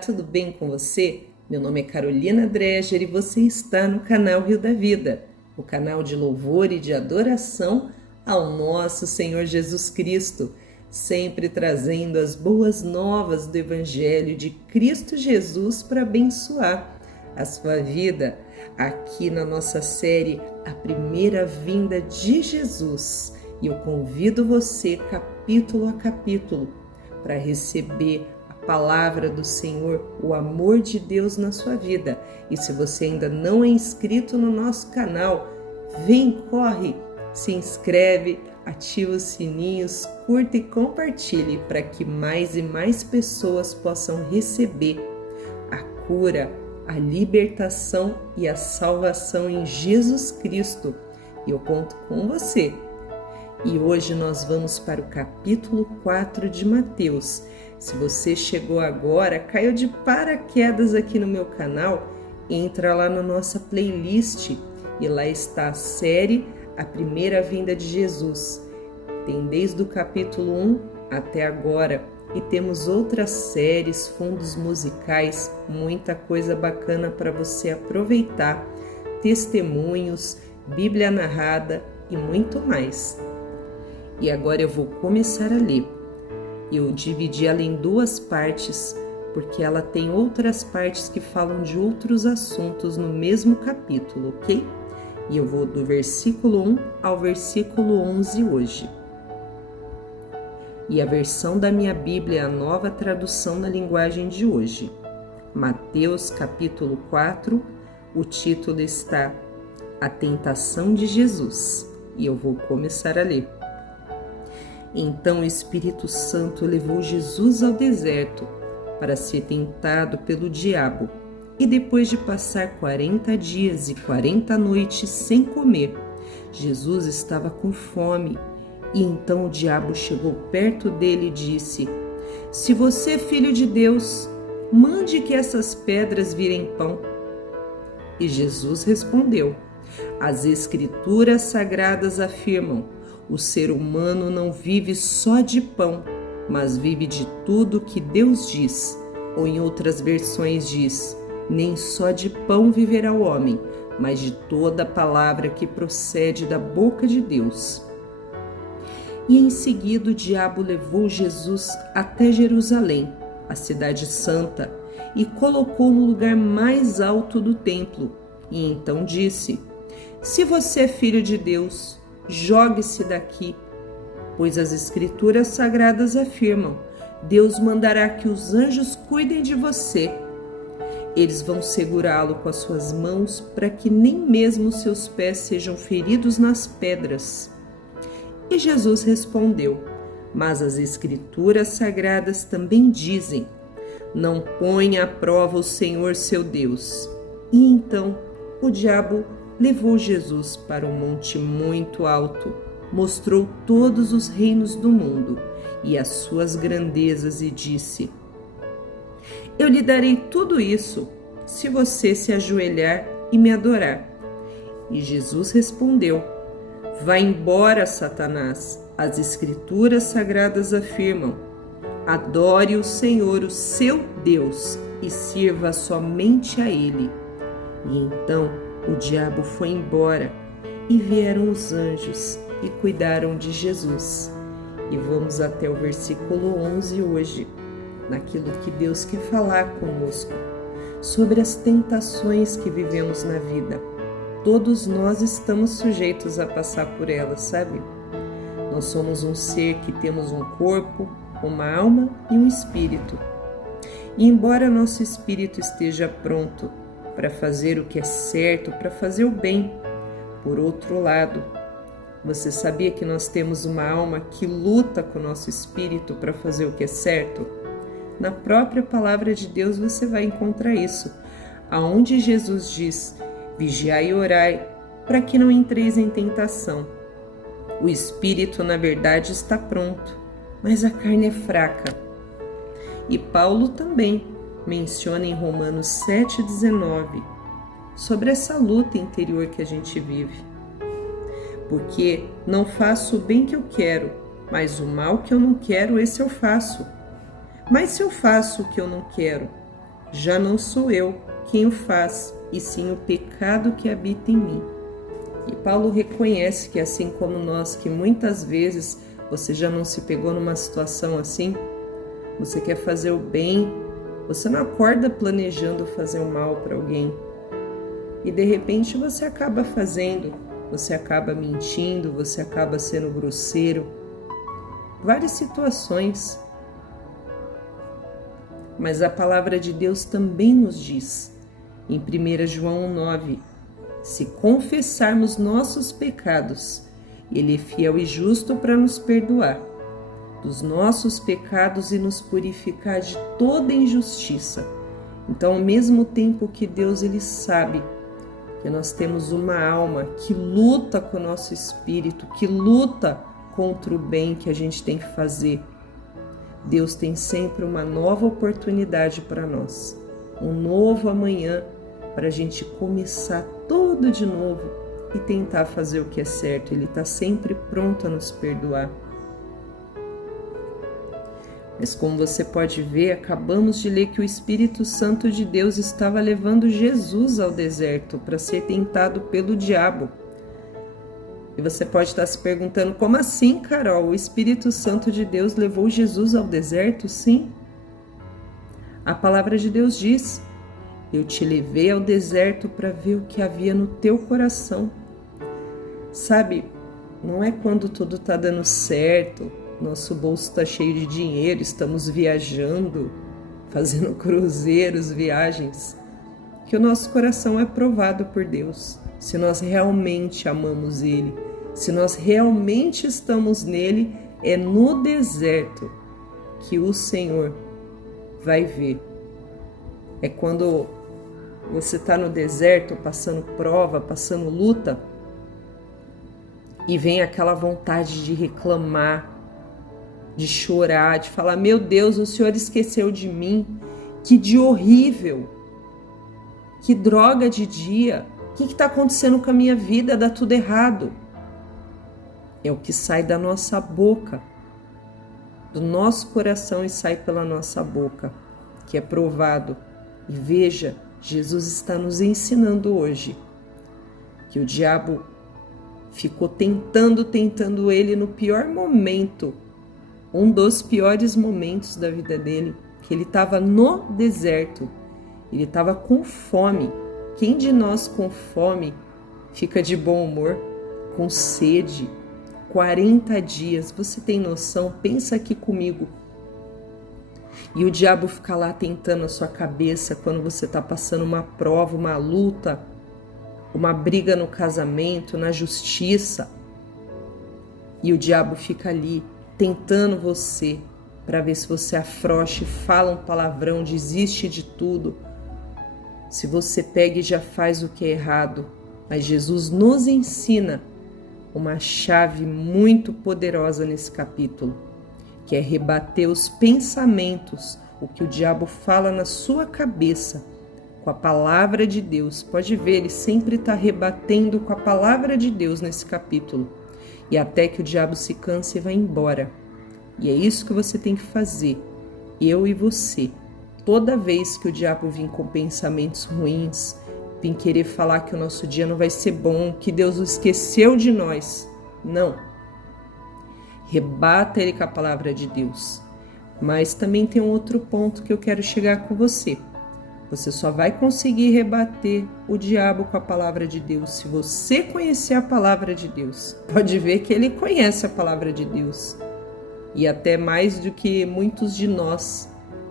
tudo bem com você? Meu nome é Carolina Dreger e você está no canal Rio da Vida, o canal de louvor e de adoração ao nosso Senhor Jesus Cristo, sempre trazendo as boas novas do Evangelho de Cristo Jesus para abençoar a sua vida, aqui na nossa série A Primeira Vinda de Jesus. E eu convido você, capítulo a capítulo, para receber a palavra do Senhor, o amor de Deus na sua vida. E se você ainda não é inscrito no nosso canal, vem, corre, se inscreve, ativa os sininhos, curta e compartilhe para que mais e mais pessoas possam receber a cura, a libertação e a salvação em Jesus Cristo. E eu conto com você. E hoje nós vamos para o capítulo 4 de Mateus. Se você chegou agora, caiu de paraquedas aqui no meu canal, entra lá na nossa playlist e lá está a série A Primeira Vinda de Jesus. Tem desde o capítulo 1 até agora e temos outras séries, fundos musicais, muita coisa bacana para você aproveitar, testemunhos, Bíblia narrada e muito mais. E agora eu vou começar a ler. Eu dividi ela em duas partes, porque ela tem outras partes que falam de outros assuntos no mesmo capítulo, ok? E eu vou do versículo 1 ao versículo 11 hoje. E a versão da minha Bíblia é a Nova Tradução na linguagem de hoje. Mateus capítulo 4, o título está A Tentação de Jesus. E eu vou começar a ler. Então o Espírito Santo levou Jesus ao deserto para ser tentado pelo diabo. E depois de passar 40 dias e 40 noites sem comer, Jesus estava com fome. E então o diabo chegou perto dele e disse: Se você é filho de Deus, mande que essas pedras virem pão. E Jesus respondeu: As Escrituras Sagradas afirmam: o ser humano não vive só de pão, mas vive de tudo que Deus diz. Ou em outras versões diz: nem só de pão viverá o homem, mas de toda palavra que procede da boca de Deus. E em seguida o diabo levou Jesus até Jerusalém, a cidade santa, e colocou no lugar mais alto do templo. E então disse: Se você é filho de Deus, jogue-se daqui, pois as Escrituras Sagradas afirmam: Deus mandará que os anjos cuidem de você. Eles vão segurá-lo com as suas mãos para que nem mesmo seus pés sejam feridos nas pedras. E Jesus respondeu: Mas as Escrituras Sagradas também dizem: Não ponha à prova o Senhor seu Deus. E então o diabo levou Jesus para um monte muito alto, mostrou todos os reinos do mundo e as suas grandezas e disse: Eu lhe darei tudo isso, se você se ajoelhar e me adorar. E Jesus respondeu: Vá embora, Satanás. As Escrituras Sagradas afirmam: Adore o Senhor, o seu Deus, e sirva somente a Ele. E então o diabo foi embora e vieram os anjos e cuidaram de Jesus. E vamos até o versículo 11 hoje, naquilo que Deus quer falar conosco, sobre as tentações que vivemos na vida. Todos nós estamos sujeitos a passar por elas, sabe? Nós somos um ser que temos um corpo, uma alma e um espírito. E embora nosso espírito esteja pronto para fazer o que é certo, para fazer o bem, por outro lado, você sabia que nós temos uma alma que luta com o nosso espírito para fazer o que é certo? Na própria palavra de Deus você vai encontrar isso, aonde Jesus diz: Vigiai e orai, para que não entreis em tentação. O espírito, na verdade, está pronto, mas a carne é fraca. E Paulo também menciona em Romanos 7,19 sobre essa luta interior que a gente vive. Porque não faço o bem que eu quero, mas o mal que eu não quero, esse eu faço. Mas se eu faço o que eu não quero, Já não sou eu quem o faz, e sim o pecado que habita em mim. E Paulo reconhece que assim como nós, que muitas vezes você já não se pegou numa situação assim, você quer fazer o bem, você não acorda planejando fazer o mal para alguém. E de repente você acaba fazendo, você acaba mentindo, você acaba sendo grosseiro. Várias situações. Mas a palavra de Deus também nos diz, em 1 João 9, se confessarmos nossos pecados, Ele é fiel e justo para nos perdoar dos nossos pecados e nos purificar de toda injustiça. Então, ao mesmo tempo que Deus ele sabe que nós temos uma alma que luta com o nosso espírito, que luta contra o bem que a gente tem que fazer, Deus tem sempre uma nova oportunidade para nós, um novo amanhã para a gente começar tudo de novo e tentar fazer o que é certo. Ele está sempre pronto a nos perdoar. Mas como você pode ver, acabamos de ler que o Espírito Santo de Deus estava levando Jesus ao deserto para ser tentado pelo diabo. E você pode estar se perguntando, como assim, Carol? O Espírito Santo de Deus levou Jesus ao deserto? Sim. A palavra de Deus diz, eu te levei ao deserto para ver o que havia no teu coração. Sabe, não é quando tudo está dando certo, nosso bolso está cheio de dinheiro, estamos viajando, fazendo cruzeiros, viagens, que o nosso coração é provado por Deus. Se nós realmente amamos Ele, se nós realmente estamos nele, é no deserto que o Senhor vai ver. É quando você está no deserto, passando prova, passando luta, e vem aquela vontade de reclamar, de chorar, de falar, meu Deus, o Senhor esqueceu de mim, que dia horrível, que droga de dia, o que está acontecendo com a minha vida, dá tudo errado. É o que sai da nossa boca, do nosso coração e sai pela nossa boca, que é provado. E veja, Jesus está nos ensinando hoje que o diabo ficou tentando ele no pior momento, um dos piores momentos da vida dele, que ele estava no deserto, ele estava com fome. Quem de nós com fome fica de bom humor, com sede? 40 dias, você tem noção? Pensa aqui comigo. E o diabo fica lá tentando a sua cabeça quando você está passando uma prova, uma luta, uma briga no casamento, na justiça. E o diabo fica ali tentando você para ver se você afrouxa e fala um palavrão, desiste de tudo. Se você pega e já faz o que é errado. Mas Jesus nos ensina uma chave muito poderosa nesse capítulo, que é rebater os pensamentos, o que o diabo fala na sua cabeça, com a palavra de Deus. Pode ver, ele sempre está rebatendo com a palavra de Deus nesse capítulo, e até que o diabo se canse e vá embora. E é isso que você tem que fazer, eu e você. Toda vez que o diabo vir com pensamentos ruins, vir querer falar que o nosso dia não vai ser bom, que Deus o esqueceu de nós, não. Rebata ele com a palavra de Deus. Mas também tem um outro ponto que eu quero chegar com você. Você só vai conseguir rebater o diabo com a palavra de Deus se você conhecer a palavra de Deus. Pode ver que ele conhece a palavra de Deus. E até mais do que muitos de nós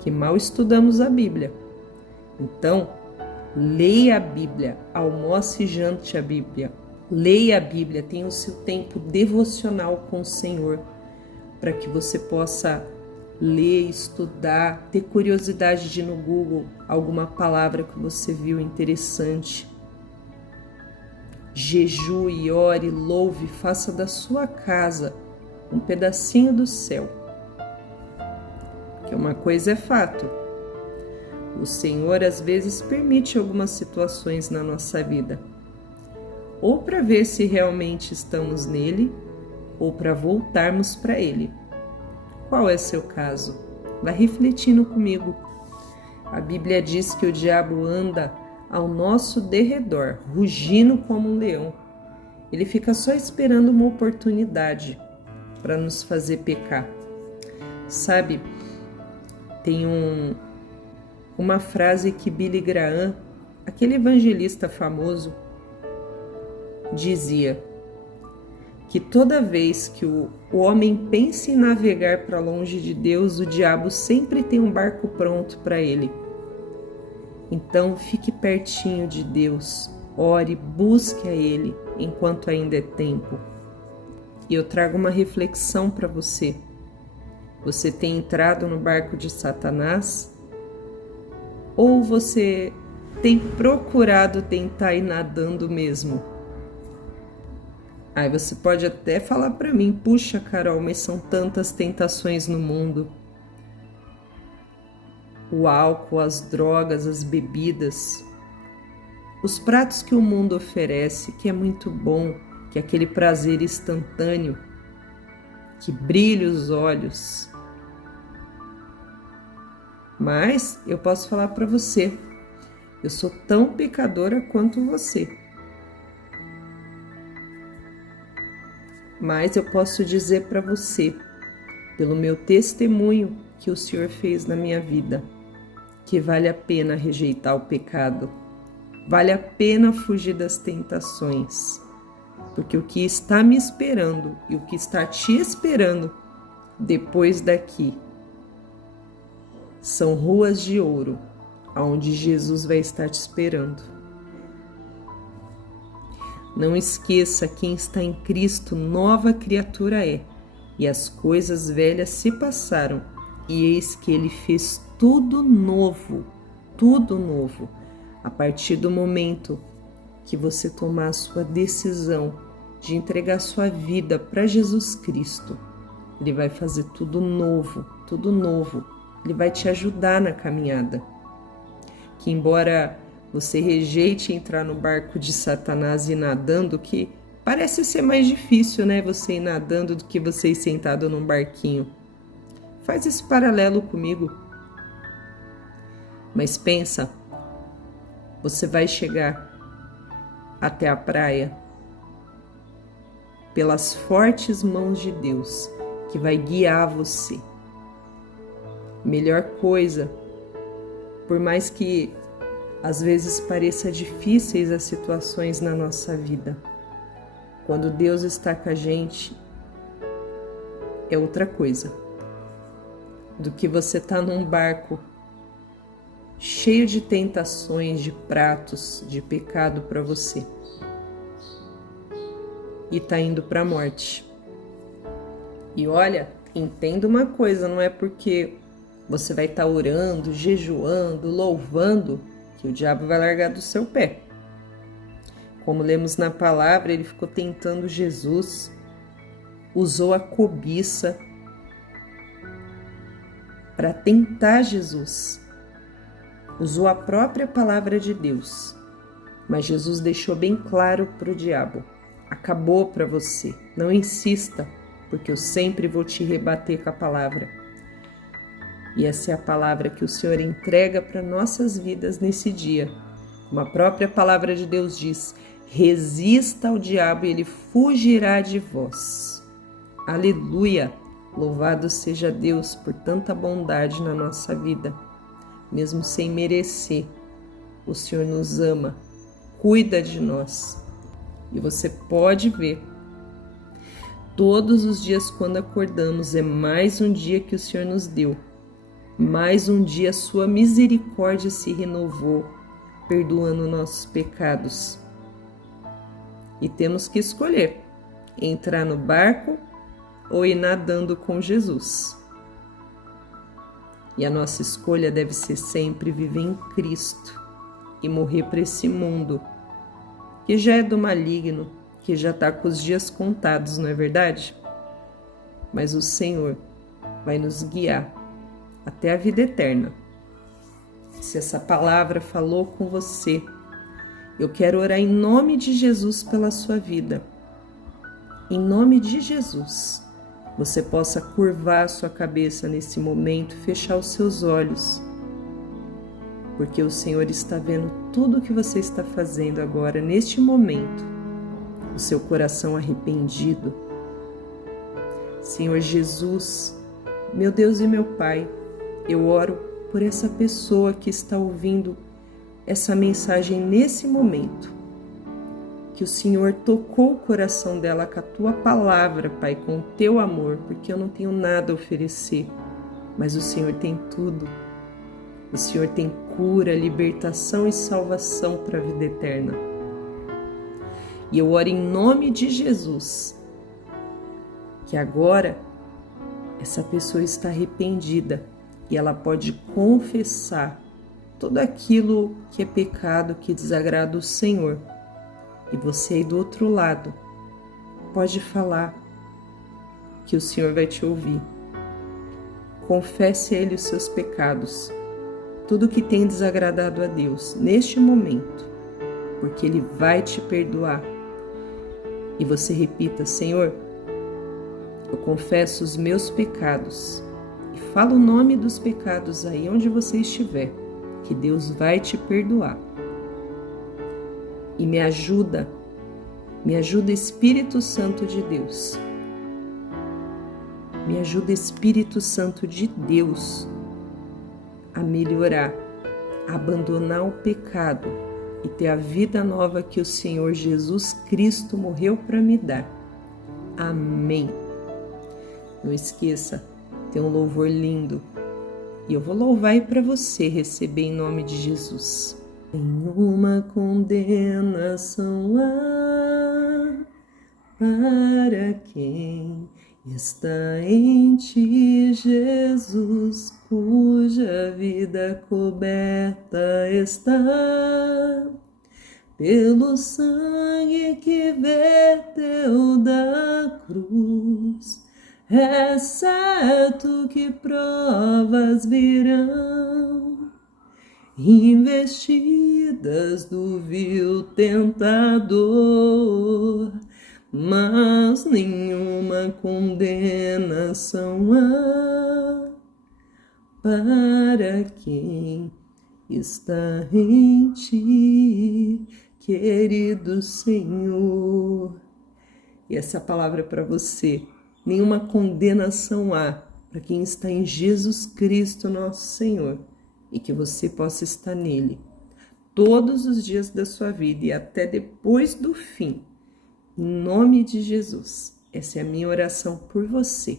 que mal estudamos a Bíblia. Então, leia a Bíblia, almoce e jante a Bíblia. Leia a Bíblia, tenha o seu tempo devocional com o Senhor, para que você possa ler, estudar, ter curiosidade de ir no Google alguma palavra que você viu interessante. Jejue, ore, louve, faça da sua casa um pedacinho do céu. Que uma coisa é fato, o Senhor às vezes permite algumas situações na nossa vida, ou para ver se realmente estamos nele, ou para voltarmos para ele. Qual é seu caso? Vá refletindo comigo. A Bíblia diz que o diabo anda ao nosso derredor, rugindo como um leão. Ele fica só esperando uma oportunidade para nos fazer pecar. Sabe, tem uma frase que Billy Graham, aquele evangelista famoso, dizia que toda vez que o homem pensa em navegar para longe de Deus, o diabo sempre tem um barco pronto para ele. Então fique pertinho de Deus, ore, busque a Ele enquanto ainda é tempo. E eu trago uma reflexão para você. Você tem entrado no barco de Satanás? Ou você tem procurado tentar ir nadando mesmo? Aí você pode até falar para mim, puxa, Carol, mas são tantas tentações no mundo. O álcool, as drogas, as bebidas, os pratos que o mundo oferece, que é muito bom, que é aquele prazer instantâneo, que brilha os olhos. Mas eu posso falar para você, eu sou tão pecadora quanto você. Mas eu posso dizer para você, pelo meu testemunho que o Senhor fez na minha vida, que vale a pena rejeitar o pecado, vale a pena fugir das tentações, porque o que está me esperando e o que está te esperando depois daqui são ruas de ouro, onde Jesus vai estar te esperando. Não esqueça, quem está em Cristo, nova criatura é, e as coisas velhas se passaram, e eis que Ele fez tudo novo, a partir do momento que você tomar a sua decisão de entregar sua vida para Jesus Cristo. Ele vai fazer tudo novo, Ele vai te ajudar na caminhada. Que embora você rejeite entrar no barco de Satanás e ir nadando, que parece ser mais difícil, né? Você ir nadando do que você ir sentado num barquinho. Faz esse paralelo comigo. Mas pensa, você vai chegar até a praia pelas fortes mãos de Deus, que vai guiar você. Melhor coisa, por mais que às vezes pareça difíceis as situações na nossa vida, quando Deus está com a gente, é outra coisa do que você estar num barco cheio de tentações, de pratos, de pecado para você e tá indo para a morte. E olha, entenda uma coisa, não é porque você vai estar orando, jejuando, louvando, que o diabo vai largar do seu pé. Como lemos na palavra, ele ficou tentando Jesus, usou a cobiça para tentar Jesus, usou a própria palavra de Deus, mas Jesus deixou bem claro para o diabo: acabou para você, não insista, porque eu sempre vou te rebater com a palavra. E essa é a palavra que o Senhor entrega para nossas vidas nesse dia. Como a própria palavra de Deus diz: resista ao diabo e ele fugirá de vós. Aleluia! Louvado seja Deus por tanta bondade na nossa vida. Mesmo sem merecer, o Senhor nos ama, cuida de nós. E você pode ver, todos os dias quando acordamos é mais um dia que o Senhor nos deu. Mais um dia sua misericórdia se renovou, perdoando nossos pecados. E temos que escolher entrar no barco ou ir nadando com Jesus. E a nossa escolha deve ser sempre viver em Cristo e morrer para esse mundo, que já é do maligno, que já está com os dias contados, não é verdade? Mas o Senhor vai nos guiar até a vida eterna. Se essa palavra falou com você, eu quero orar em nome de Jesus pela sua vida. Em nome de Jesus, você possa curvar a sua cabeça nesse momento, fechar os seus olhos porque o Senhor está vendo tudo o que você está fazendo agora, neste momento, o seu coração arrependido. Senhor Jesus, meu Deus e meu Pai, eu oro por essa pessoa que está ouvindo essa mensagem nesse momento, que o Senhor tocou o coração dela com a Tua palavra, Pai, com o Teu amor, porque eu não tenho nada a oferecer, mas o Senhor tem tudo. O Senhor tem cura, libertação e salvação para a vida eterna. E eu oro em nome de Jesus, que agora essa pessoa está arrependida e ela pode confessar tudo aquilo que é pecado, que desagrada o Senhor. E você aí do outro lado pode falar que o Senhor vai te ouvir. Confesse a Ele os seus pecados, tudo que tem desagradado a Deus neste momento, porque Ele vai te perdoar. E você repita: Senhor, eu confesso os meus pecados. E fala o nome dos pecados aí onde você estiver, que Deus vai te perdoar. E me ajuda Espírito Santo de Deus. Me ajuda Espírito Santo de Deus a melhorar, a abandonar o pecado e ter a vida nova que o Senhor Jesus Cristo morreu para me dar. Amém. Não esqueça, tem um louvor lindo e eu vou louvar aí para você receber em nome de Jesus. Nenhuma condenação há para quem está em ti, Jesus, cuja vida coberta está pelo sangue que verteu da cruz. É certo que provas virão, investidas do vil tentador, mas nenhuma condenação há para quem está em ti, querido Senhor. E essa palavra é para você. Nenhuma condenação há para quem está em Jesus Cristo, nosso Senhor, e que você possa estar nele todos os dias da sua vida e até depois do fim. Em nome de Jesus, essa é a minha oração por você.